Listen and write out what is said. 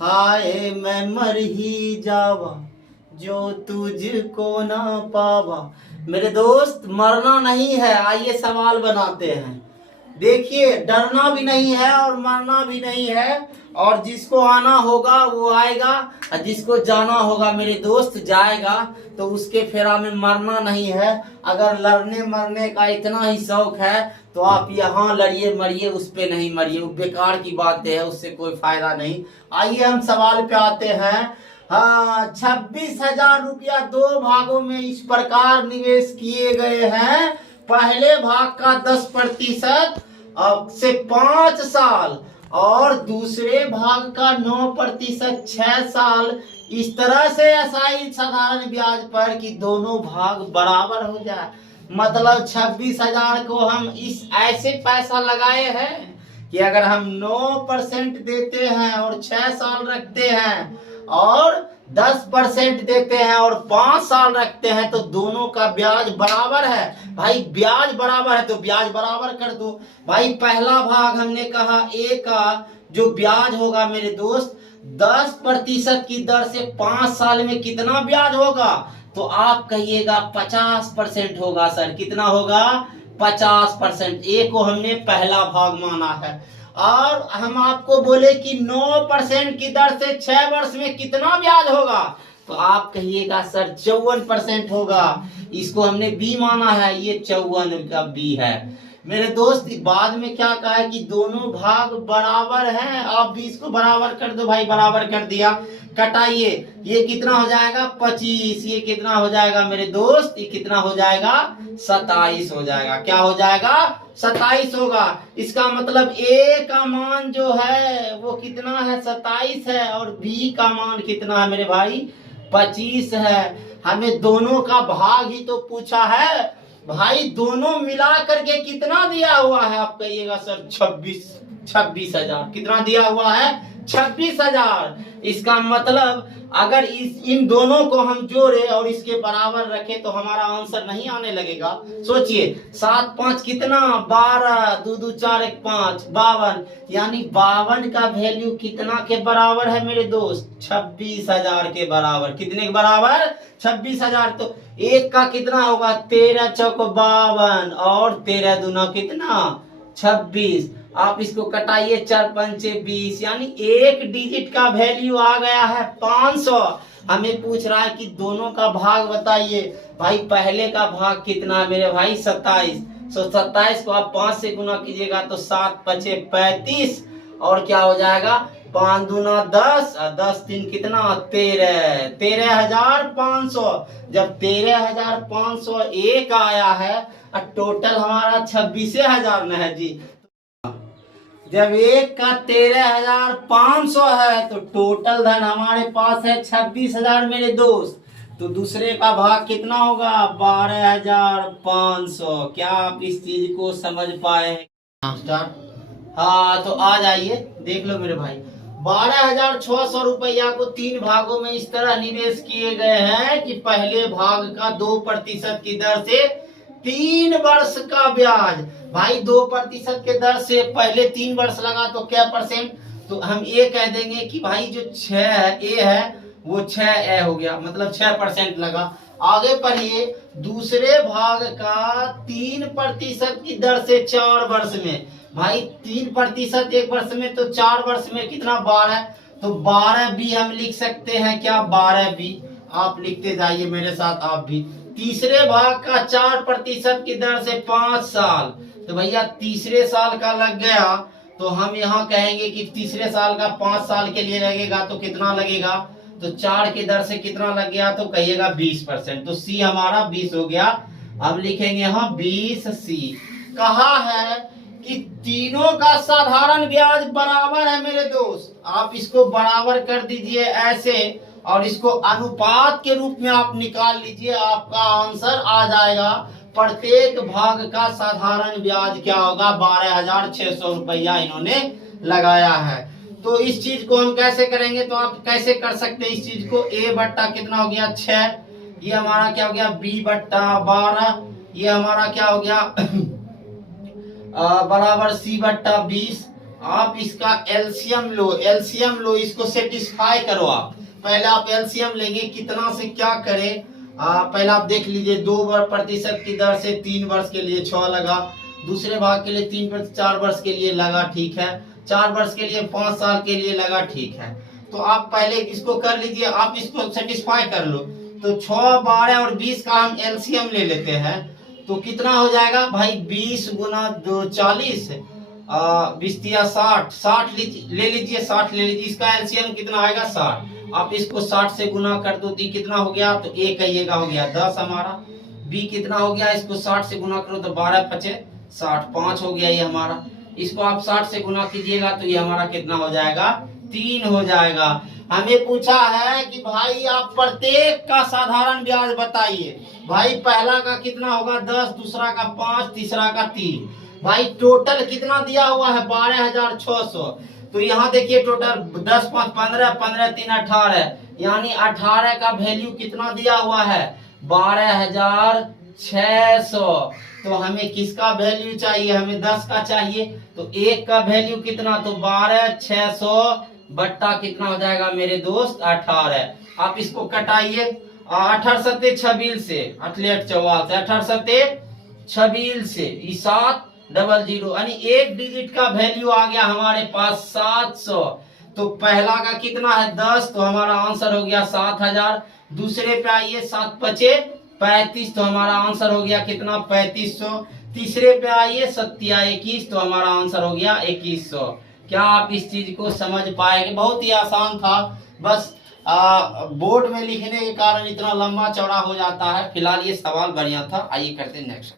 हाय मैं मर ही जावा जो तुझको ना पावा। मेरे दोस्त मरना नहीं है, आइए सवाल बनाते हैं। देखिए, डरना भी नहीं है और मरना भी नहीं है। और जिसको आना होगा वो आएगा और जिसको जाना होगा मेरे दोस्त जाएगा। तो उसके फेरा में मरना नहीं है। अगर लड़ने मरने का इतना ही शौक है तो आप यहाँ लड़िए मरिए, उस पे नहीं मरिए। वो बेकार की बातें है, उससे कोई फायदा नहीं। आइए हम सवाल पे आते हैं। हाँ, 26,000 रुपया 2 भागों में इस प्रकार निवेश किए गए हैं। पहले भाग का 10% से 5 साल और दूसरे भाग का 9% 6 साल। इस तरह से एसआई साधारण ब्याज पर कि दोनों भाग बराबर हो जाए। मतलब 26,000 को हम इस ऐसे पैसा लगाए हैं कि अगर हम 9% देते हैं और 6 साल रखते हैं और 10% देते हैं और 5 साल रखते हैं तो दोनों का ब्याज बराबर है। भाई ब्याज बराबर है तो ब्याज बराबर कर दो। भाई पहला भाग हमने कहा ए का जो ब्याज होगा मेरे दोस्त 10% की दर से 5 साल में कितना ब्याज होगा? तो आप कहिएगा 50% होगा। सर कितना होगा? 50%। ए को हमने पहला भाग माना है। और हम आपको बोले कि 9% की दर से 6 वर्ष में कितना ब्याज होगा? तो आप कहिएगा सर 54% होगा। इसको हमने बी माना है, ये 54 का बी है। मेरे दोस्त बाद में क्या कहा है कि दोनों भाग बराबर हैं। आप भी इसको बराबर कर दो। भाई बराबर कर दिया, कटाइए। ये कितना हो जाएगा? 25। ये कितना हो जाएगा मेरे दोस्त? ये कितना हो जाएगा? 27 हो जाएगा। क्या हो जाएगा? 27 होगा। इसका मतलब ए का मान जो है वो कितना है? 27 है। और बी का मान कितना है मेरे भाई? 25 है। हमें दोनों का भाग ही तो पूछा है। भाई दोनों मिला करके कितना दिया हुआ है? आप कहिएगा सर 26,000। कितना दिया हुआ है? 26,000। इसका मतलब अगर इन दोनों को हम जोड़े और इसके बराबर रखे तो हमारा आंसर नहीं आने लगेगा। सोचिए 7 5 कितना? 12, 2 2 4 1 5, 52। यानी 52 का वैल्यू कितना के बराबर है मेरे दोस्त? 26,000 के बराबर। कितने के बराबर? 26,000। तो एक का कितना होगा? 13 चौक 52 और 13 दूना कितना? 26। आप इसको कटाइए, 4 पंचे 20। यानी एक डिजिट का वैल्यू आ गया है 500। हमें पूछ रहा है कि दोनों का भाग बताइए। भाई पहले का भाग कितना है मेरे भाई? 27। तो 27 को आप 5 से गुना कीजिएगा तो 7 पचे 35। और क्या हो जाएगा? 5 दूना 10 और 10 3 कितना? 13। 13,500। जब 13,500 एक आया है और टोटल हमारा 26,000 में है जी। जब एक का 13,500 है तो टोटल धन हमारे पास है 26,000 मेरे दोस्त। तो दूसरे का भाग कितना होगा? 12,500। क्या आप इस चीज को समझ पाए? हाँ, तो आ जाइए देख लो मेरे भाई। 12,600 रुपया को 3 भागों में इस तरह निवेश किए गए हैं कि पहले भाग का 2% की दर से 3 वर्ष का ब्याज। भाई 2% के दर से पहले 3 वर्ष लगा तो क्या परसेंट? तो हम ये कह देंगे कि भाई जो 6 ए है वो 6 ए हो गया, मतलब 6% लगा। आगे पढ़िए। दूसरे भाग का 3% की दर से 4 वर्ष में। भाई 3% 1 वर्ष में तो 4 वर्ष में कितना? 12। तो 12 बी हम लिख सकते हैं। क्या? 12 बी। आप लिखते जाइए मेरे साथ आप भी। तीसरे भाग का 4% की दर से 5 साल। तो भैया तीसरे साल का लग गया तो हम यहाँ कहेंगे कि तीसरे साल का 5 साल के लिए लगेगा तो कितना लगेगा? तो 4 की दर से कितना लग गया? तो कहिएगा 20%। तो सी हमारा 20 हो गया। अब लिखेंगे यहाँ 20 सी। कहा है कि तीनों का साधारण ब्याज बराबर है मेरे दोस्त। आप इसको बराबर कर दीजिए ऐसे और इसको अनुपात के रूप में आप निकाल लीजिए। आपका आंसर आ जाएगा। प्रत्येक भाग का साधारण ब्याज क्या होगा? 12,600 रुपया इन्होंने लगाया है। तो इस चीज को हम कैसे करेंगे? तो आप कैसे कर सकते हैं इस चीज को? ए बट्टा कितना हो गया? 6। ये हमारा क्या हो गया? बी बट्टा 12। ये हमारा क्या हो गया? बराबर सी बट्टा 20। आप इसका एलसीएम लो, इसको सेटिस्फाई करो। आप पहले आप एलसीएम लेंगे, कितना से क्या करें, पहले आप देख लीजिए। 2% की दर से 3 वर्ष के लिए 6 लगा, दूसरे भाग के लिए 3% 4 वर्ष के लिए लगा, ठीक है। 4 वर्ष के लिए 5 साल के लिए लगा, ठीक है। तो आप पहले इसको कर लीजिए, आप इसको सेटिस्फाई कर लो। तो 6, 12 और 20 का हम एलसीएम ले लेते हैं, तो कितना हो जाएगा भाई, 20 गुना 2 40, 20 या 60 ले लीजिए, 60 ले लीजिए। इसका एलसीएम कितना आएगा, 60। आप इसको 60 से गुना कर दो, डी कितना हो गया, तो ए कहिएगा हो गया 10 हमारा। बी कितना हो गया, इसको 60 से गुना करो तो 12 5 60, 5 हो गया ये हमारा। इसको आप 60 से गुना कीजिएगा तो ये हमारा कितना हो जाएगा, 3 हो जाएगा। हमें पूछा है कि भाई आप प्रत्येक का साधारण ब्याज बताइए। भाई पहला का कितना होगा 10, दूसरा का 5, तीसरा का 3। भाई टोटल कितना दिया हुआ है 12,600। तो यहाँ देखिए टोटल 10 5 15, 15 3 18, यानी 18 का वैल्यू कितना दिया हुआ है 12,600। तो हमें किसका वैल्यू चाहिए, हमें 10 का चाहिए। तो 1 का वैल्यू कितना, तो 12,600 बट्टा कितना हो जाएगा मेरे दोस्त 18। आप इसको कटाइए, 18 सत्ते 26 से 8 44 से 18 सत्ते 26 से 7 00, यानी 1 डिजिट का वैल्यू आ गया हमारे पास 700। तो पहला का कितना है 10, तो हमारा आंसर हो गया 7,000। दूसरे पे आइए 7 5 35, तो हमारा आंसर हो गया कितना 3500। तीसरे पे आइए 7 21, तो हमारा आंसर हो गया 2100। क्या आप इस चीज को समझ पाएंगे? बहुत ही आसान था, बस बोर्ड में लिखने के कारण इतना लंबा चौड़ा हो जाता है। फिलहाल ये सवाल बढ़िया था। आइए करते हैं नेक्स्ट।